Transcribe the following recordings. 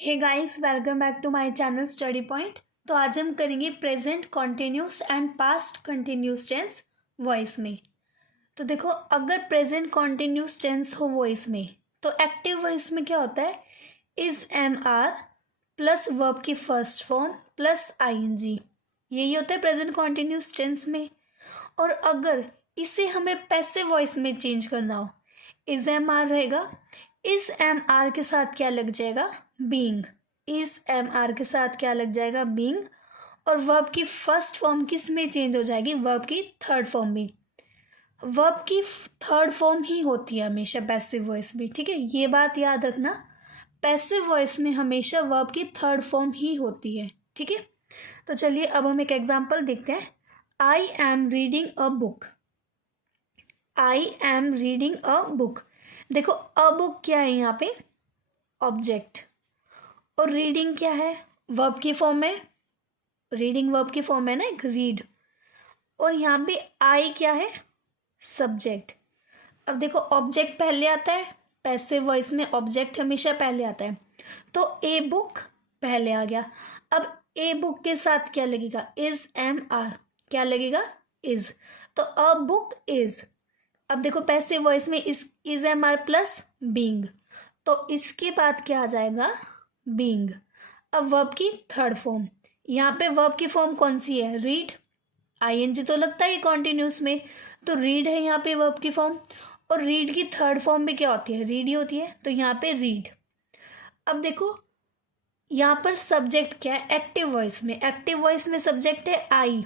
Hey guys, welcome back to my channel study point. तो आज हम करेंगे present continuous and past continuous tense voice में। तो देखो, अगर प्रेजेंट कॉन्टिन्यूस टेंस हो वॉइस में तो एक्टिव वॉइस में क्या होता है, is am are plus verb की फर्स्ट फॉर्म प्लस आईएनजी, यही होता है प्रेजेंट कॉन्टिन्यूस टेंस में। और अगर इसे हमें पैसिव वॉइस में चेंज करना हो, इज एम आर रहेगा, इस एम आर के साथ क्या लग जाएगा, बीइंग। इस एम आर के साथ क्या लग जाएगा, बीइंग। और वर्ब की फर्स्ट फॉर्म किस में चेंज हो जाएगी, वर्ब की थर्ड फॉर्म में। वर्ब की थर्ड फॉर्म ही होती है हमेशा पैसिव वॉइस में, ठीक है, ये बात याद रखना। पैसिव वॉइस में हमेशा वर्ब की थर्ड फॉर्म ही होती है, ठीक है। तो चलिए अब हम एक एग्जाम्पल देखते हैं। I am reading a book. I am reading a book. देखो, अ बुक क्या है यहाँ पे, ऑब्जेक्ट। और रीडिंग क्या है, वर्ब की फॉर्म है। रीडिंग वर्ब की फॉर्म है ना, एक रीड। और यहाँ पे आई क्या है, सब्जेक्ट। अब देखो, ऑब्जेक्ट पहले आता है, पैसिव वॉइस में ऑब्जेक्ट हमेशा पहले आता है। तो ए बुक पहले आ गया। अब ए बुक के साथ क्या लगेगा, इज एम आर, क्या लगेगा, इज। तो अ बुक इज। अब देखो, पैसिव वॉइस में is am are plus being, तो इसके बाद क्या आ जाएगा, बीइंग। अब वर्ब की थर्ड फॉर्म, यहाँ पे वर्ब की फॉर्म कौन सी है, रीड। आईएनजी तो लगता है कॉन्टिन्यूस में, तो रीड है यहाँ पे वर्ब की फॉर्म। और रीड की थर्ड फॉर्म में क्या होती है, रीड ही होती है, तो यहाँ पे रीड। अब देखो, यहाँ पर सब्जेक्ट क्या है, एक्टिव वॉइस में। एक्टिव वॉइस में सब्जेक्ट है आई।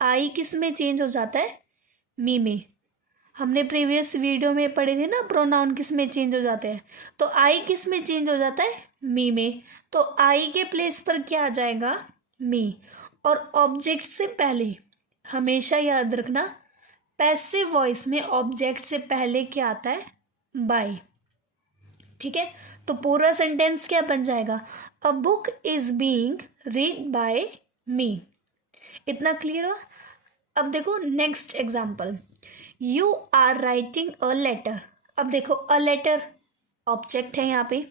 आई किस में चेंज हो जाता है, मी में। हमने प्रीवियस वीडियो में पढ़े थे ना, प्रोनाउन किस में चेंज हो जाते हैं। तो आई किस में चेंज हो जाता है, मी में। तो आई के प्लेस पर क्या आ जाएगा, मी। और ऑब्जेक्ट से पहले हमेशा याद रखना, पैसिव वॉइस में ऑब्जेक्ट से पहले क्या आता है, बाय, ठीक है। तो पूरा सेंटेंस क्या बन जाएगा, a book is being read by me. इतना क्लियर हुआ। अब देखो next example, you are writing a letter. अब देखो, अ लेटर ऑब्जेक्ट है यहाँ पे।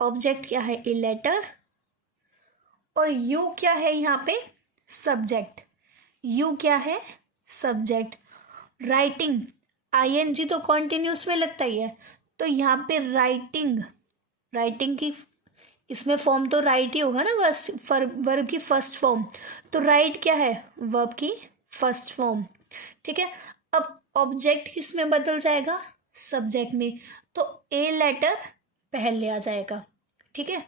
ऑब्जेक्ट क्या है, ए लेटर। और यू क्या है यहाँ पे, सब्जेक्ट। यू क्या है, सब्जेक्ट। राइटिंग, आईएनजी तो कॉन्टिन्यूस में लगता ही है, तो यहाँ पे राइटिंग। राइटिंग की इसमें फॉर्म तो राइट ही होगा ना, वर्ब की फर्स्ट फॉर्म। तो राइट क्या है, वर्ब की फर्स्ट फॉर्म, ठीक है। अब ऑब्जेक्ट किस में बदल जाएगा, सब्जेक्ट में। तो ए लेटर पहले आ जाएगा, ठीक है।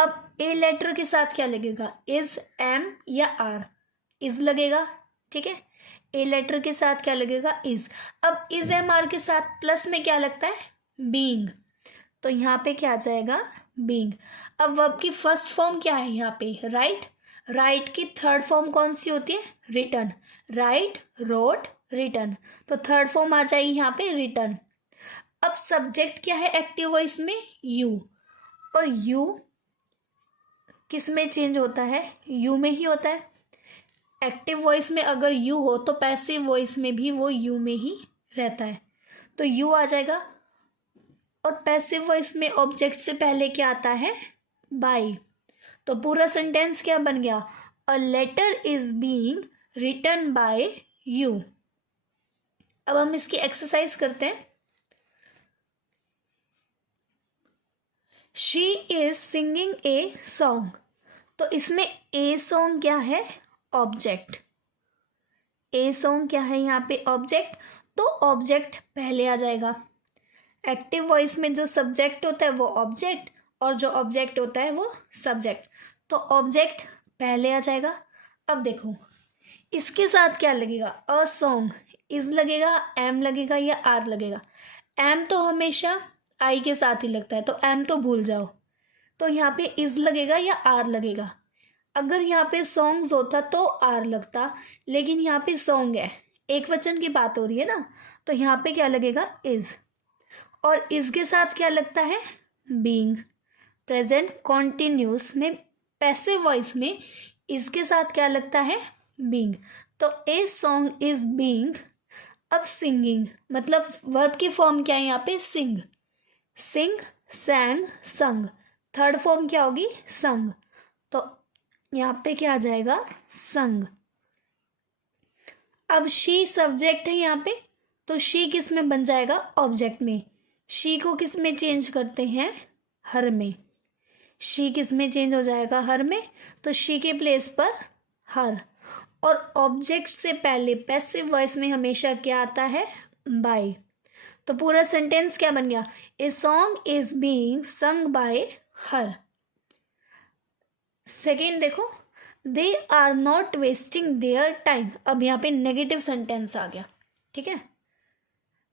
अब ए लेटर के साथ क्या लगेगा, इज, एम या आर। इज लगेगा, ठीक है। ए लेटर के साथ क्या लगेगा, इज। अब इज एम आर के साथ प्लस में क्या लगता है, बीइंग। तो यहाँ पे क्या आ जाएगा, बीइंग। अब वर्ब की फर्स्ट फॉर्म क्या है यहाँ पे, राइट। राइट की थर्ड फॉर्म कौन सी होती है, रिटन। Write, wrote, written. तो थर्ड फॉर्म आ जाएगी यहाँ पे, रिटन। अब सब्जेक्ट क्या है एक्टिव वॉइस में, यू। और यू किस में चेंज होता है, यू में ही होता है। एक्टिव वॉइस में अगर यू हो तो पैसिव वॉइस में भी वो यू में ही रहता है, तो यू आ जाएगा। और पैसिव वॉइस में ऑब्जेक्ट से पहले क्या आता है, बाय। तो पूरा सेंटेंस क्या बन गया, a letter is being written by you. अब हम इसकी एक्सरसाइज करते हैं। She is singing a song. तो इसमें ए सॉन्ग क्या है, ऑब्जेक्ट। ए सॉन्ग क्या है यहाँ पे, ऑब्जेक्ट। तो ऑब्जेक्ट पहले आ जाएगा। एक्टिव वॉइस में जो सब्जेक्ट होता है वो ऑब्जेक्ट, और जो ऑब्जेक्ट होता है वो सब्जेक्ट। तो ऑब्जेक्ट पहले आ जाएगा। अब देखो, इसके साथ क्या लगेगा, अ सॉन्ग, इज लगेगा, एम लगेगा या आर लगेगा। एम तो हमेशा आई के साथ ही लगता है, तो एम तो भूल जाओ। तो यहाँ पे इज लगेगा या आर लगेगा। अगर यहाँ पे सॉन्ग्स होता तो आर लगता, लेकिन यहाँ पे सॉन्ग है, एक वचन की बात हो रही है ना, तो यहाँ पे क्या लगेगा, इज। और इसके साथ क्या लगता है, बीइंग। प्रेजेंट कॉन्टिन्यूस में पैसिव वॉइस में इसके साथ क्या लगता है, बीइंग। तो ए सॉन्ग इज बीइंग। अब सिंगिंग, मतलब वर्ब की फॉर्म क्या है यहाँ पे, सिंग। सिंग, सैंग, संग। थर्ड फॉर्म क्या होगी, संग, तो यहाँ पे क्या आ जाएगा, संग। अब शी सब्जेक्ट है यहाँ पे, तो शी किस में बन जाएगा, ऑब्जेक्ट में। शी को किस में चेंज करते हैं, हर में। शी किस में चेंज हो जाएगा, हर में, तो शी के प्लेस पर हर। और ऑब्जेक्ट से पहले पैसिव वॉइस में हमेशा क्या आता है, बाय। तो पूरा सेंटेंस क्या बन गया, a song is being sung by her. Second देखो, they are not wasting their time. अब यहाँ पे नेगेटिव सेंटेंस आ गया, ठीक है।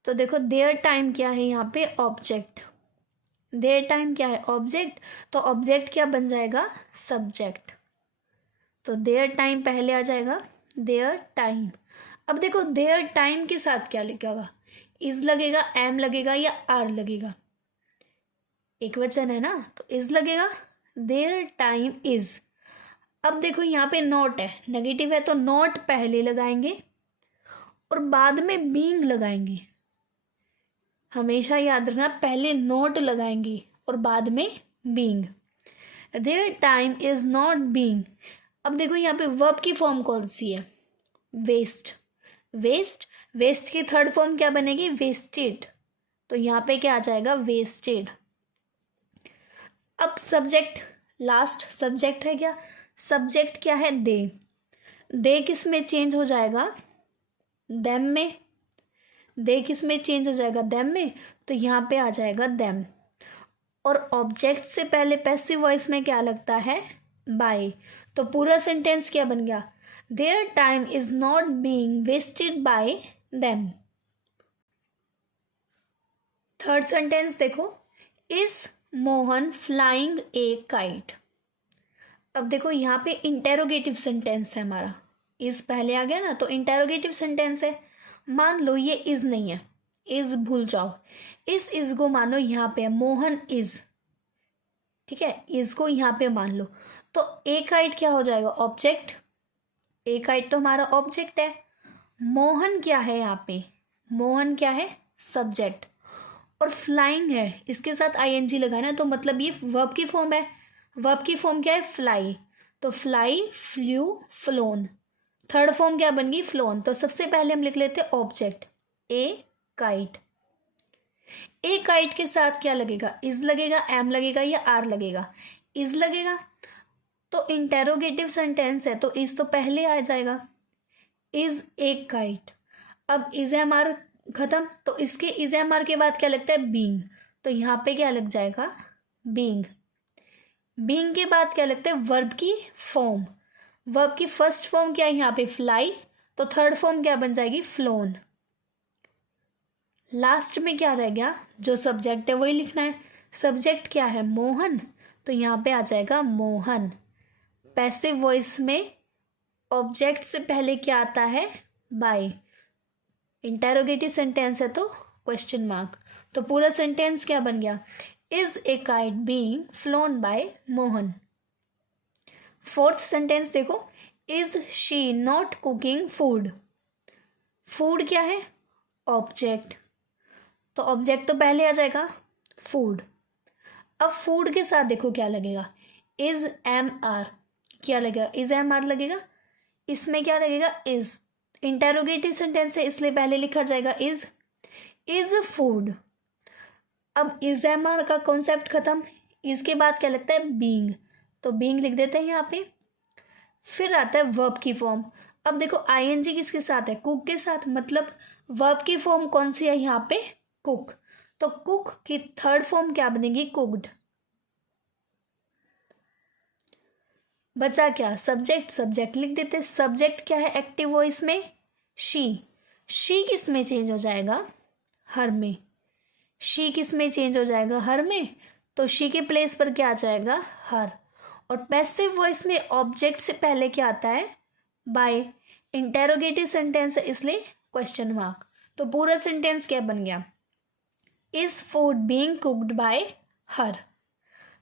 तो देखो देयर टाइम क्या है यहाँ पे, ऑब्जेक्ट। देयर टाइम क्या है, ऑब्जेक्ट, तो ऑब्जेक्ट क्या बन जाएगा, सब्जेक्ट। तो देयर टाइम पहले आ जाएगा, देयर टाइम। अब देखो देयर टाइम के साथ क्या लिखेगा, इज लगेगा, एम लगेगा या आर लगेगा, एक वचन है ना, तो इज लगेगा, देयर टाइम इज। अब देखो यहाँ पे नॉट है, नेगेटिव है, तो नॉट पहले लगाएंगे और बाद में बीइंग लगाएंगे। हमेशा याद रखना, पहले नॉट लगाएंगे और बाद में being. There time is not being. अब देखो यहाँ पे वर्ब की फॉर्म कौन सी है, वेस्ट। वेस्ट, वेस्ट की थर्ड फॉर्म क्या बनेगी, वेस्टेड, तो यहाँ पे क्या आ जाएगा, वेस्टेड। अब सब्जेक्ट, लास्ट सब्जेक्ट है क्या, सब्जेक्ट क्या है, दे किस में चेंज हो जाएगा, देम में। दे किस में चेंज हो जाएगा, देम में, तो यहाँ पे आ जाएगा देम। और ऑब्जेक्ट से पहले पैसिव वॉइस में क्या लगता है, बाय। तो पूरा सेंटेंस क्या बन गया, their time is not being wasted by them. Third sentence देखो, is Mohan flying a kite. अब देखो यहाँ पे इंटेरोगेटिव सेंटेंस है हमारा, इज पहले आ गया ना, तो इंटेरोगेटिव सेंटेंस है। मान लो ये इज नहीं है, इज भूल जाओ, इज को मानो यहाँ पे मोहन इज, ठीक है, इज को यहाँ पे मान लो, तो ए काइट क्या हो जाएगा, ऑब्जेक्ट। ए काइट तो हमारा ऑब्जेक्ट है। मोहन क्या है यहाँ पे, मोहन क्या है, सब्जेक्ट। और फ्लाइंग है, इसके साथ आईएनजी लगाना, तो मतलब ये वर्ब की फॉर्म है। वर्ब की फॉर्म क्या है, फ्लाई, तो fly, flu, phloem. Third form क्या बन गई, फ्लोन। तो सबसे पहले हम लिख लेते हैं ऑब्जेक्ट, ए काइट। ए काइट के साथ क्या लगेगा, इज लगेगा, एम लगेगा या आर लगेगा, इज लगेगा। तो इंटेरोगेटिव सेंटेंस है, तो इज तो पहले आ जाएगा, इज ए काइट। अब इज एम आर खत्म, तो इसके इज एम आर के बाद क्या लगता है, बीइंग, तो यहाँ पे क्या लग जाएगा, बीइंग। बीइंग के बाद क्या लगता है, वर्ब की फॉर्म। वर्ब की फर्स्ट फॉर्म क्या है यहाँ पे, फ्लाई, तो थर्ड फॉर्म क्या बन जाएगी, फ्लोन। लास्ट में क्या रह गया, जो सब्जेक्ट है वही लिखना है। सब्जेक्ट क्या है, मोहन, तो यहाँ पे आ जाएगा मोहन। पैसिव वॉइस में ऑब्जेक्ट से पहले क्या आता है, बाय। इंटेरोगेटिव सेंटेंस है तो क्वेश्चन मार्क। तो पूरा सेंटेंस क्या बन गया, is a kite being flown by Mohan. Fourth sentence देखो, is she not cooking food. Food क्या है, ऑब्जेक्ट, तो ऑब्जेक्ट तो पहले आ जाएगा, फूड। अब फूड के साथ देखो क्या लगेगा, इज एम आर, क्या लगेगा, इज एम आर लगेगा। इसमें क्या लगेगा, इज। इंटेरोगेटिव सेंटेंस है इसलिए पहले लिखा जाएगा इज फूड। अब इज एम आर का कॉन्सेप्ट खत्म, इसके बाद क्या लगता है, बीइंग, तो बीइंग लिख देते हैं यहाँ पे। फिर आता है वर्ब की फॉर्म। अब देखो आईएनजी किसके साथ है, कुक के साथ, मतलब वर्ब की फॉर्म कौन सी है यहाँ पे, कुक। तो कुक की थर्ड फॉर्म क्या बनेगी, कुक्ड। बचा क्या, सब्जेक्ट, सब्जेक्ट लिख देते। सब्जेक्ट क्या है एक्टिव वॉइस में, शी किस में चेंज हो जाएगा, हर में। शी किस में चेंज हो जाएगा, हर में, तो शी के प्लेस पर क्या आ जाएगा, हर। और पैसिव वॉइस में ऑब्जेक्ट से पहले क्या आता है, बाय। इंटेरोगेटिव सेंटेंस है इसलिए क्वेश्चन मार्क। तो पूरा सेंटेंस क्या बन गया, is food being cooked by her.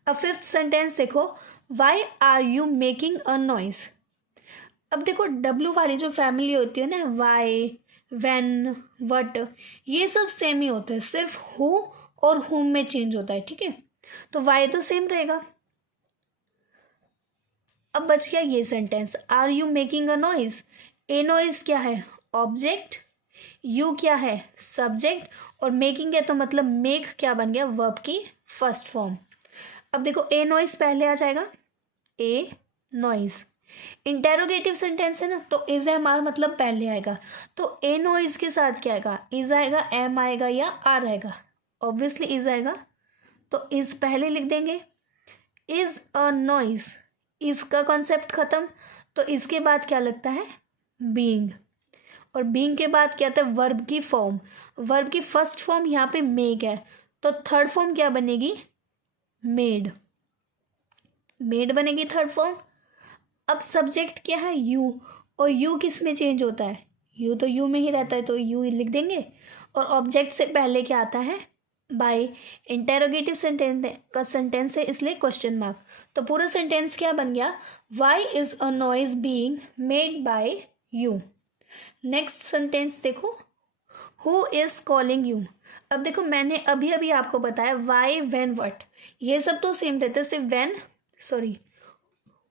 अब फिफ्थ सेंटेंस देखो, why are you making a noise. अब देखो डब्लू वाली जो फैमिली होती है ना, वाई, व्हेन, व्हाट, ये सब सेम ही होते हैं, सिर्फ हु और हुम में चेंज होता है, ठीक है। तो वाई तो सेम रहेगा। अब बच गया ये sentence, are you making a noise. A noise क्या है, ऑब्जेक्ट, यू क्या है, सब्जेक्ट, और मेकिंग है तो मतलब मेक क्या बन गया, वर्ब की फर्स्ट फॉर्म। अब देखो ए नॉइज पहले आ जाएगा, ए नॉइज। इंटेरोगेटिव सेंटेंस है ना, तो इज एम आर मतलब पहले आएगा। तो ए नॉइज के साथ क्या आएगा, इज आएगा, एम आएगा या आर आएगा, ऑब्वियसली इज आएगा, तो इज पहले लिख देंगे। इज अ नॉइज, इसका कॉन्सेप्ट खत्म, तो इसके बाद क्या लगता है, बीइंग, और बीइंग के बाद क्या आता है, वर्ब की फॉर्म। वर्ब की फर्स्ट फॉर्म यहाँ पे मेक है, तो थर्ड फॉर्म क्या बनेगी, मेड, मेड बनेगी थर्ड फॉर्म। अब सब्जेक्ट क्या है, यू, और यू किस में चेंज होता है, यू तो यू में ही रहता है, तो यू लिख देंगे। और ऑब्जेक्ट से पहले क्या आता है, बाय। इंटेरोगेटिव सेंटेंस का सेंटेंस है इसलिए क्वेश्चन मार्क। तो पूरा सेंटेंस क्या बन गया, why is a noise being made by you. Next sentence देखो, हु इज कॉलिंग यू। अब देखो मैंने अभी अभी आपको बताया वाई, व्हेन, व्हाट, ये सब तो सेम रहता है, सिर्फ व्हेन, सॉरी,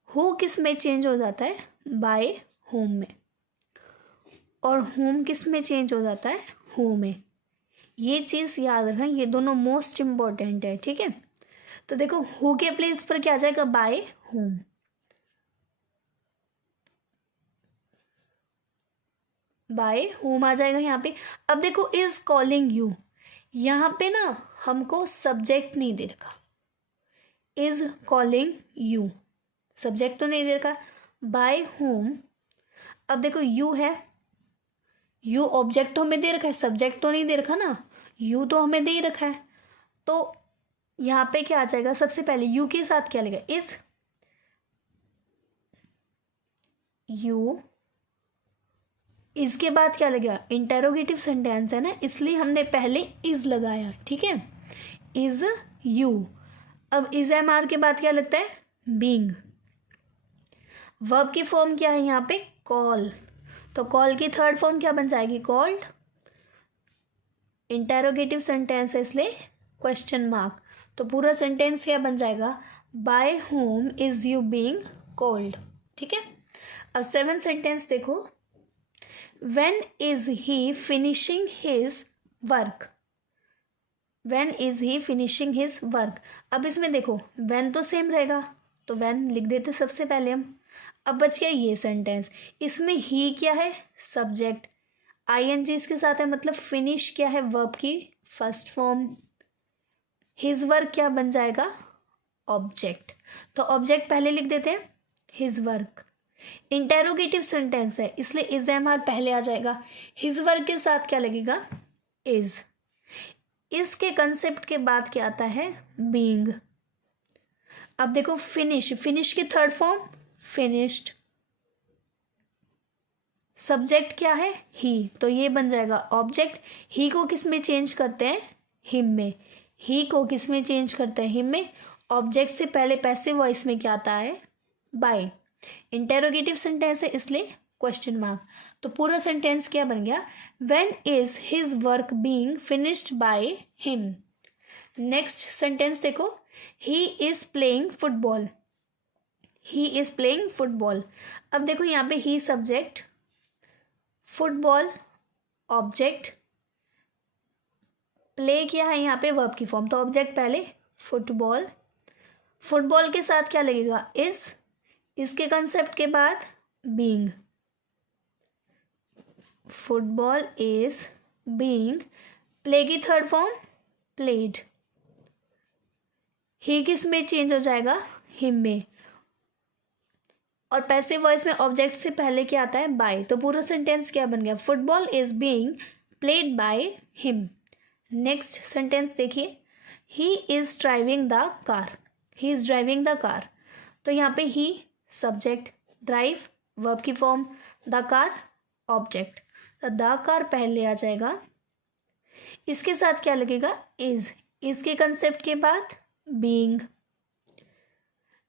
हु किस में चेंज हो जाता है, बाय होम में, और होम किस में चेंज हो जाता है, हु में। ये चीज़ याद रखना, ये दोनों मोस्ट इम्पॉर्टेंट है, ठीक है। तो देखो हु के प्लेस पर क्या आ जाएगा, बाय होम, बाय होम आ जाएगा यहाँ पे। अब देखो इज कॉलिंग यू, यहाँ पे ना हमको सब्जेक्ट नहीं दे रखा, इज कॉलिंग यू, सब्जेक्ट तो नहीं दे रखा, बाय होम। अब देखो यू है, यू ऑब्जेक्ट तो हमें दे रखा है, सब्जेक्ट तो नहीं दे रखा ना, यू तो हमें दे ही रखा है। तो यहाँ पे क्या आ जाएगा, सबसे पहले यू के साथ क्या लगेगा, इज, यू, इसके बाद क्या लगेगा, इंटेरोगेटिव सेंटेंस है ना, इसलिए हमने पहले इज लगाया, ठीक है, इज यू। अब इज एम आर के बाद क्या लगता है, बीइंग। वर्ब की फॉर्म क्या है यहाँ पे, कॉल, तो कॉल की थर्ड फॉर्म क्या बन जाएगी, कॉल्ड। इंटेरोगेटिव सेंटेंस है इसलिए क्वेश्चन मार्क, तो पूरा सेंटेंस क्या बन जाएगा, by whom is you being called, ठीक है। अब सेवन सेंटेंस देखो, when is he finishing his work, when is he finishing his work. अब इसमें देखो व्हेन तो सेम रहेगा, तो व्हेन लिख देते सबसे पहले हम। अब बच गया ये सेंटेंस, इसमें ही क्या है, सब्जेक्ट, आईएनजी इसके साथ है, मतलब फिनिश क्या है, वर्ब की फर्स्ट फॉर्म। हिज वर्क क्या बन जाएगा, ऑब्जेक्ट, तो ऑब्जेक्ट पहले लिख देते हैं, हिज वर्क। इंटेरोगेटिव सेंटेंस है इसलिए इज एम आर पहले आ जाएगा, हिज वर्क के साथ क्या लगेगा, इज। इसके कंसेप्ट के बाद क्या आता है, बीइंग। अब देखो फिनिश, फिनिश की थर्ड फॉर्म फिनिश्ड, सब्जेक्ट क्या है, ही, तो ये बन जाएगा ऑब्जेक्ट। ही को किस में चेंज करते हैं, हिम में, ही को किस में चेंज करते हैं, हिम में। ऑब्जेक्ट से पहले पैसिव वॉइस में क्या आता है, बाय। इंटेरोगेटिव सेंटेंस है इसलिए क्वेश्चन मार्क, तो पूरा सेंटेंस क्या बन गया, when is his work being finished by him. Next sentence देखो, he is playing football, he is playing football. अब देखो यहाँ पे he subject, football object, play किया है यहाँ पे वर्ब की फॉर्म, तो ऑब्जेक्ट पहले, फुटबॉल, फुटबॉल के साथ क्या लगेगा, इज, इसके कंसेप्ट के बाद being, football is being, play की थर्ड फॉर्म प्लेड, ही किस में चेंज हो जाएगा, हिम में, और पैसिव वॉइस में ऑब्जेक्ट से पहले क्या आता है, बाय। तो पूरा सेंटेंस क्या बन गया, football is being played by him. Next sentence देखिए, he is driving the car, he is driving the car, तो यहाँ पे ही सब्जेक्ट, ड्राइव वर्ब की फॉर्म, द कार ऑब्जेक्ट, तो द कार पहले आ जाएगा, इसके साथ क्या लगेगा, इज, इसके कंसेप्ट के बाद being,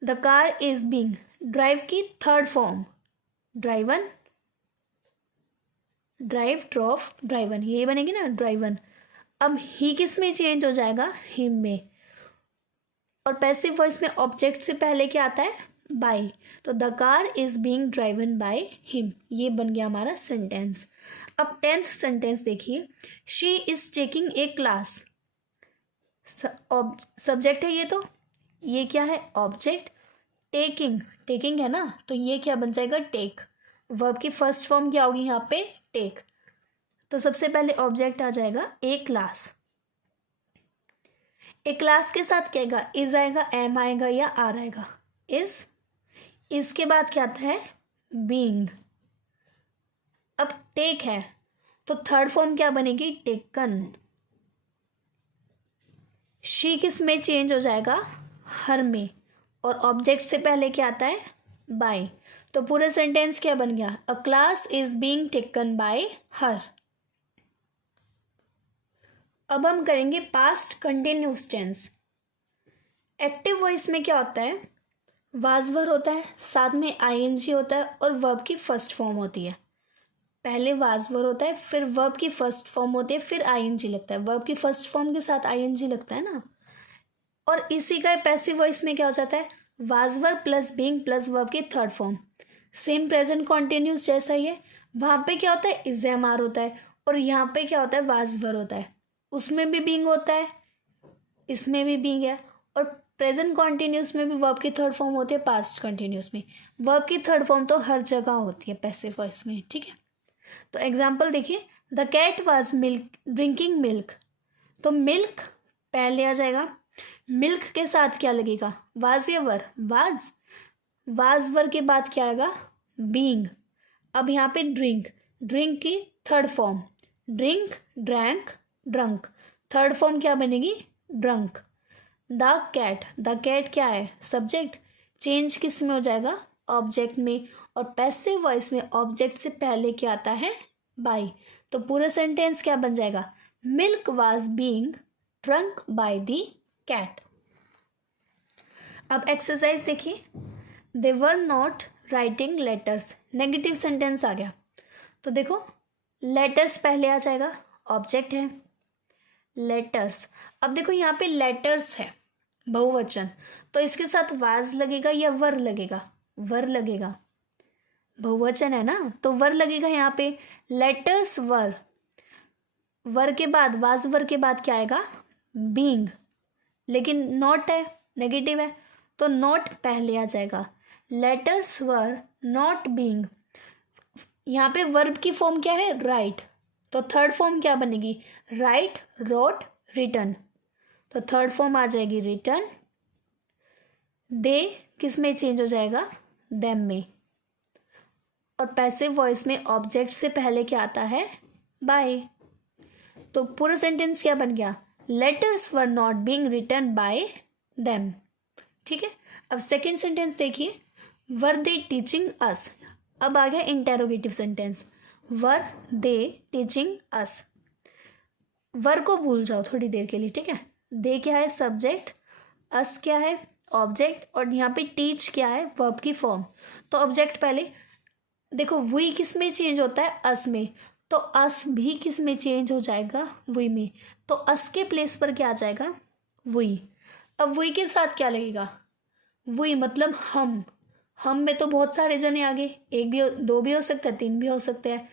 the car is being, drive की third form driven, drive drove driven, ये बनेगी ना ड्राइवन। अब ही किस में चेंज हो जाएगा, हिम में, और पैसिव वॉइस में ऑब्जेक्ट से पहले क्या आता है, बाय। तो the car is being driven by him, ये बन गया हमारा सेंटेंस। अब 10th सेंटेंस देखिए, she is taking a class. Subject है ये, तो ये क्या है, ऑब्जेक्ट। टेकिंग, टेकिंग है ना, तो ये क्या बन जाएगा, टेक। वर्ब की फर्स्ट फॉर्म क्या होगी यहाँ पे, टेक। तो सबसे पहले ऑब्जेक्ट आ जाएगा ए क्लास। ए क्लास के साथ क्या आएगा, इज आएगा, एम आएगा या आर आएगा, इज। इसके बाद क्या आता है, बीइंग। अब टेक है तो थर्ड फॉर्म क्या बनेगी, टेकन। शी किस में चेंज हो जाएगा, हर में, और ऑब्जेक्ट से पहले क्या आता है, बाय। तो पूरा सेंटेंस क्या बन गया, a class is being taken by her. अब हम करेंगे past continuous tense. Active voice में क्या होता है, वाज वर्ब होता है, साथ में आईएनजी होता है और वर्ब की फर्स्ट फॉर्म होती है। पहले वाज वर्ब होता है, फिर वर्ब की फर्स्ट फॉर्म होती है, फिर आईएनजी लगता है। वर्ब की फर्स्ट फॉर्म के साथ आईएनजी लगता है ना। और इसी का पैसिव वॉइस में क्या हो जाता है, was verb plus being plus verb की third form. Same present continuous जैसा ही है, वहाँ पे क्या होता है, इज एम आर होता है, और यहाँ पे क्या होता है, वाज वर्ब होता है। उसमें भी बीइंग होता है, इसमें भी बीइंग है। और प्रेजेंट कॉन्टिन्यूस में भी वर्ब की थर्ड फॉर्म होती है, पास्ट कंटिन्यूस में वर्ब की थर्ड फॉर्म तो हर जगह होती है पैसिव वॉइस में, ठीक है। तो एग्जाम्पल देखिए, the cat was milk drinking milk. तो मिल्क पहले आ जाएगा, मिल्क के साथ क्या लगेगा, वाज या वर, वाज। वाज वर के बाद क्या आएगा, बीइंग। अब यहाँ पे ड्रिंक, ड्रिंक की third form, drink, drank, drunk. Third form क्या बनेगी, drunk. The cat, the cat क्या है, सब्जेक्ट। चेंज किस में हो जाएगा, ऑब्जेक्ट में। और पैसिव वॉइस में ऑब्जेक्ट से पहले क्या आता है, बाय। तो पूरा सेंटेंस क्या बन जाएगा, milk was being drunk by the cat. अब एक्सरसाइज देखिए, they were not writing letters, negative sentence आ गया। तो देखो, लेटर्स पहले आ जाएगा, ऑब्जेक्ट है, लेटर्स। अब देखो यहाँ पे लेटर्स है, बहुवचन, तो इसके साथ वाज लगेगा या वर लगेगा, वर लगेगा। बहुवचन है ना, तो वर लगेगा यहाँ पे। लेटर्स वर, वर के बाद, वाज वर के बाद क्या आएगा, बीइंग। लेकिन नॉट है, नेगेटिव है, तो नॉट पहले आ जाएगा। Letters were not being. यहाँ पे वर्ब की फॉर्म क्या है, राइट। तो थर्ड फॉर्म क्या बनेगी, राइट, रोट, रिटन। तो थर्ड फॉर्म आ जाएगी रिटन। दे किस में चेंज हो जाएगा, देम में। और पैसिव वॉइस में ऑब्जेक्ट से पहले क्या आता है, बाय। तो पूरा सेंटेंस क्या बन गया, letters were not being written by them, ठीक है। अब सेकेंड सेंटेंस देखिए, वर दे टीचिंग अस। अब आ गया इंटेरोगेटिव सेंटेंस, वर दे टीचिंग अस। वर को भूल जाओ थोड़ी देर के लिए, ठीक है। दे क्या है, सब्जेक्ट, अस क्या है, ऑब्जेक्ट, और यहाँ पे टीच क्या है, वर्ब की फॉर्म। तो ऑब्जेक्ट पहले, देखो वी किस में चेंज होता है, अस में। तो अस भी किस में चेंज हो जाएगा, वी में। तो अस के प्लेस पर क्या आ जाएगा, वी। अब वी के साथ क्या लगेगा, वी मतलब हम में तो बहुत सारे जने आगे, एक भी दो भी हो सकता है, तीन भी हो सकते हैं।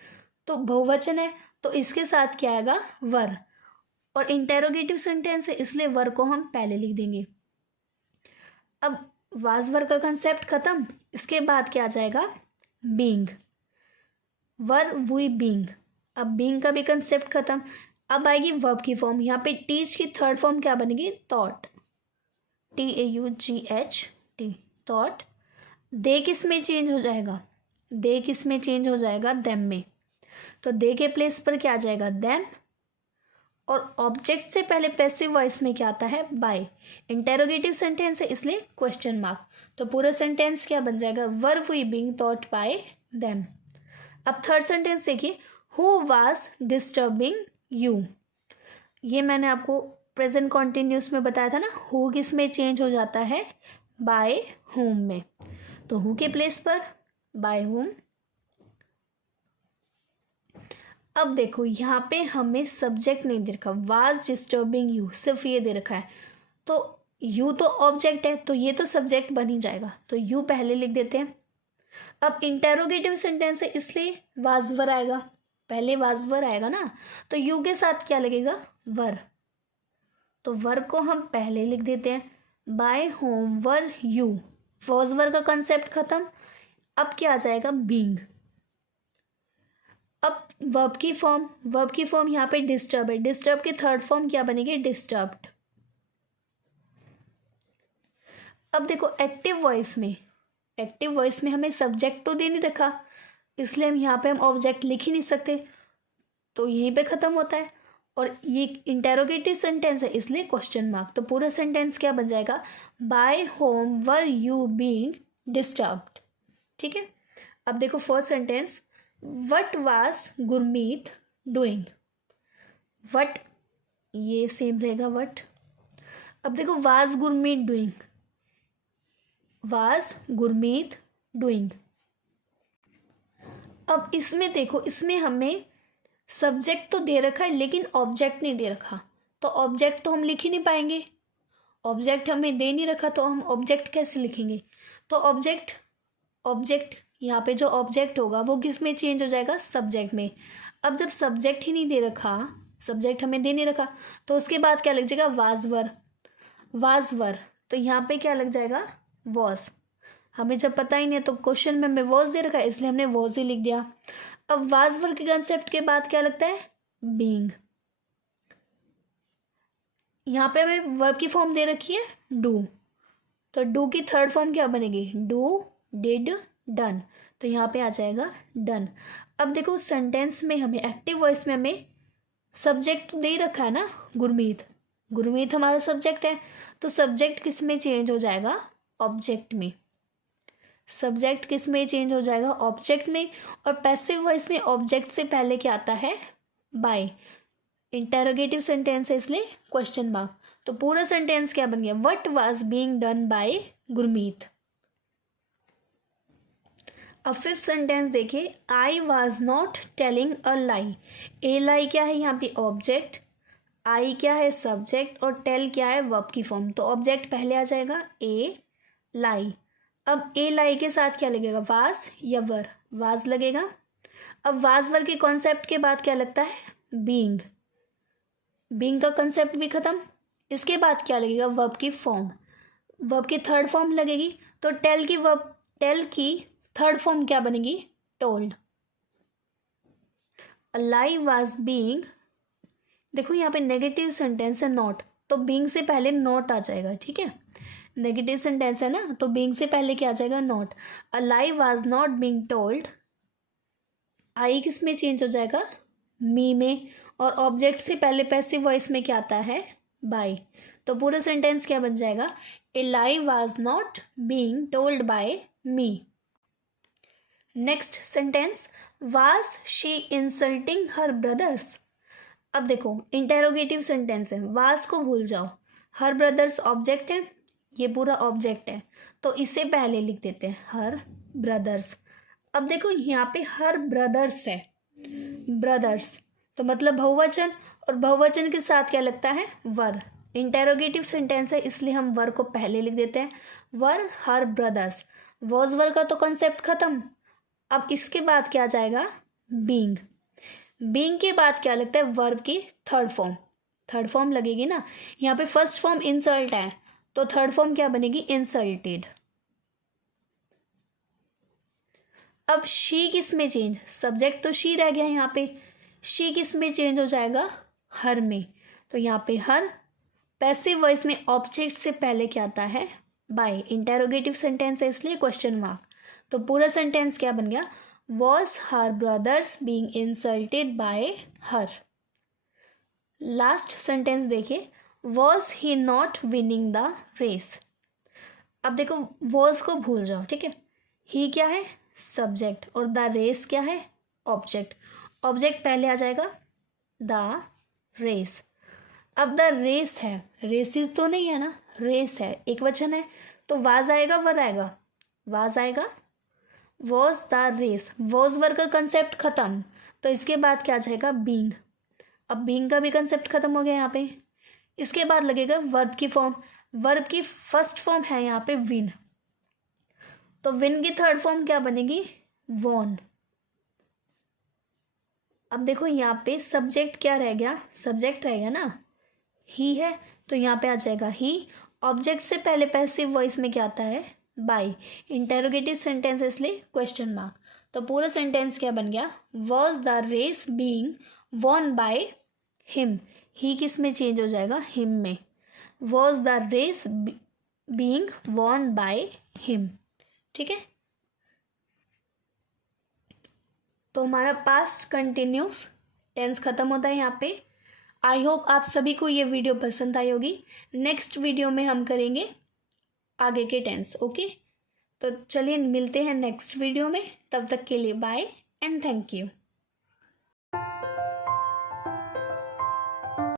तो बहुवचन है, तो इसके साथ क्या आएगा, वर। और इंटेरोगेटिव सेंटेंस है, इसलिए वर को हम पहले लिख देंगे। अब वाज वर का कंसेप्ट खत्म, इसके बाद क्या आ जाएगा, बीइंग। Were we being. अब बीइंग का भी कंसेप्ट खत्म, अब आएगी वर्ब की फॉर्म। यहाँ पे टीच की थर्ड फॉर्म क्या बनेगी, थॉट, TAUGH, थॉट। दे किस में चेंज हो जाएगा, दे किस में चेंज हो जाएगा, देम में। तो दे के प्लेस पर क्या आ जाएगा, देम। और ऑब्जेक्ट से पहले पैसिव वॉइस में क्या आता है, बाय। इंटेरोगेटिव सेंटेंस है, इसलिए क्वेश्चन मार्क। तो पूरा सेंटेंस क्या बन जाएगा, were we being thought by them. अब थर्ड सेंटेंस देखिए, हु वाज डिस्टर्बिंग यू। ये मैंने आपको प्रेजेंट कॉन्टिन्यूस में बताया था ना, हु किस में चेंज हो जाता है, बाय हुम में। तो हु के प्लेस पर बाय हुम। अब देखो यहाँ पे हमें सब्जेक्ट नहीं दे रखा, वाज डिस्टर्बिंग यू, सिर्फ ये दे रखा है। तो यू तो ऑब्जेक्ट है तो ये तो सब्जेक्ट बन ही जाएगा, तो यू पहले लिख देते हैं। अब इंटेरोगेटिव सेंटेंस है इसलिए वाज वर आएगा, पहले वाज वर आएगा ना, तो यू के साथ क्या लगेगा, वर, तो वर को हम पहले लिख देते हैं। By whom were you, was were का कंसेप्ट खत्म। अब क्या आ जाएगा, बीइंग। अब वर्ब की फॉर्म यहाँ पे डिस्टर्ब है, डिस्टर्ब की थर्ड फॉर्म क्या बनेगी, डिस्टर्ब्ड। अब देखो एक्टिव वॉइस में हमें सब्जेक्ट तो दे नहीं रखा, इसलिए हम यहाँ पे हम ऑब्जेक्ट लिख ही नहीं सकते, तो यहीं पे ख़त्म होता है। और ये इंटेरोगेटिव सेंटेंस है इसलिए क्वेश्चन मार्क, तो पूरा सेंटेंस क्या बन जाएगा, by whom were you being disturbed. ठीक है। अब देखो first sentence, what was Gurmeet doing, what ये सेम रहेगा वट। अब देखो was Gurmeet doing, was Gurmeet doing. अब इसमें देखो, इसमें हमें सब्जेक्ट तो दे रखा है लेकिन ऑब्जेक्ट नहीं दे रखा, तो ऑब्जेक्ट तो हम लिख ही नहीं पाएंगे, ऑब्जेक्ट हमें दे नहीं रखा तो हम ऑब्जेक्ट कैसे लिखेंगे, तो ऑब्जेक्ट यहाँ पे जो ऑब्जेक्ट होगा वो किस में चेंज हो जाएगा, सब्जेक्ट में। अब जब सब्जेक्ट ही नहीं दे रखा, सब्जेक्ट हमें दे नहीं रखा, तो उसके बाद क्या लग जाएगा, वाज वर, तो यहाँ पे क्या लग जाएगा, वॉज। हमें जब पता ही नहीं है तो क्वेश्चन में हमें वॉज दे रखा है इसलिए हमने वॉज ही लिख दिया। अब वाज वर के कंसेप्ट के बाद क्या लगता है, बीइंग। यहाँ पे हमें वर्ब की फॉर्म दे रखी है डू, तो डू की थर्ड फॉर्म क्या बनेगी, डू, डिड, डन, तो यहाँ पे आ जाएगा डन। अब देखो सेंटेंस में हमें एक्टिव वॉइस में हमें सब्जेक्ट तो दे रखा है ना, गुरमीत हमारा सब्जेक्ट है, तो सब्जेक्ट किस में चेंज हो जाएगा, ऑब्जेक्ट में। सब्जेक्ट किस में चेंज हो जाएगा, ऑब्जेक्ट में। और पैसिव वॉइस में ऑब्जेक्ट से पहले क्या आता है, बाय। इंटेरोगेटिव सेंटेंस है इसलिए क्वेश्चन मार्क, तो पूरा सेंटेंस क्या बन गया, what was being done by Gurmeet. अब फिफ्थ सेंटेंस देखिए, I was not telling a lie. A lie क्या है यहाँ पे, ऑब्जेक्ट, आई क्या है, सब्जेक्ट, और टेल क्या है, वर्ब की फॉर्म, तो ऑब्जेक्ट पहले आ जाएगा, ए लाई। अब ए लाई के साथ क्या लगेगा, वाज या वर, वाज लगेगा। अब वाज वर के कॉन्सेप्ट के बाद क्या लगता है, बीइंग, बीइंग का कंसेप्ट भी खत्म। इसके बाद क्या लगेगा, वर्ब की फॉर्म, वर्ब की थर्ड फॉर्म लगेगी, तो टेल की थर्ड फॉर्म क्या बनेगी, told. A lie was being, देखो यहाँ पे नेगेटिव सेंटेंस है नॉट, तो बीइंग से पहले नॉट आ जाएगा, ठीक है। नेगेटिव सेंटेंस है ना, तो बीइंग से पहले क्या आ जाएगा, not. A lie was not being told, I किस में चेंज हो जाएगा, मी में, और ऑब्जेक्ट से पहले पैसिव वॉइस में क्या आता है, बाय, तो पूरा सेंटेंस क्या बन जाएगा, a lie was not being told by me. Next sentence, was she insulting her brothers. अब देखो इंटेरोगेटिव सेंटेंस है, वाज को भूल जाओ, हर ब्रदर्स ऑब्जेक्ट है, ये पूरा ऑब्जेक्ट है, तो इसे पहले लिख देते हैं, हर ब्रदर्स। अब देखो यहाँ पे हर ब्रदर्स है, ब्रदर्स तो मतलब बहुवचन, और बहुवचन के साथ क्या लगता है, वर। इंटेरोगेटिव सेंटेंस है इसलिए हम वर को पहले लिख देते हैं, वर हर ब्रदर्स। वॉज वर का तो कंसेप्ट खत्म। अब इसके बाद क्या आ जाएगा, बीइंग। बीइंग के बाद क्या लगता है, वर्ब की थर्ड फॉर्म लगेगी ना। यहाँ पे फर्स्ट फॉर्म इंसल्ट है, तो थर्ड फॉर्म क्या बनेगी, इंसल्टेड। अब शी किस में चेंज, सब्जेक्ट तो शी रह गया यहाँ पे, शी किस में चेंज हो जाएगा, हर में, तो यहाँ पे हर। पैसिव वॉइस में ऑब्जेक्ट से पहले क्या आता है, बाय। इंटेरोगेटिव सेंटेंस है इसलिए क्वेश्चन मार्क, तो पूरा सेंटेंस क्या बन गया, was her brothers being insulted by her. Last sentence देखिए, was he not winning the race. अब देखो वॉज को भूल जाओ, ठीक है, ही क्या है, सब्जेक्ट, और द रेस क्या है, ऑब्जेक्ट। ऑब्जेक्ट पहले आ जाएगा, द रेस। अब द रेस है, रेसिस तो नहीं है ना, रेस है, एक वचन है, तो वाज आएगा, वर आएगा, वाज आएगा, was the race. Was were का कंसेप्ट खत्म, तो इसके बाद क्या आ जाएगा, बीइंग। अब बीइंग का भी कंसेप्ट खत्म हो गया यहाँ पे। इसके बाद लगेगा वर्ब की फॉर्म, वर्ब की फर्स्ट फॉर्म है यहाँ पे विन, तो विन की थर्ड फॉर्म क्या बनेगी, वॉन। अब देखो यहाँ पे सब्जेक्ट क्या रह गया, सब्जेक्ट रह गया ना, ही है, तो यहाँ पे आ जाएगा ही। ऑब्जेक्ट से पहले पैसिव वॉइस में क्या आता है, बाय। इंटेरोगेटिव सेंटेंस इसलिए क्वेश्चन मार्क। तो पूरा सेंटेंस क्या बन गया, was the race being won by him. He किस में चेंज हो जाएगा, हिम में। Was the race being won by him. ठीक है, तो हमारा पास्ट कंटिन्यूस टेंस खत्म होता है यहाँ पे। आई होप आप सभी को ये वीडियो पसंद आई होगी। नेक्स्ट वीडियो में हम करेंगे आगे के टेंस। ओके, तो चलिए मिलते हैं नेक्स्ट वीडियो में, तब तक के लिए बाय एंड थैंक यू।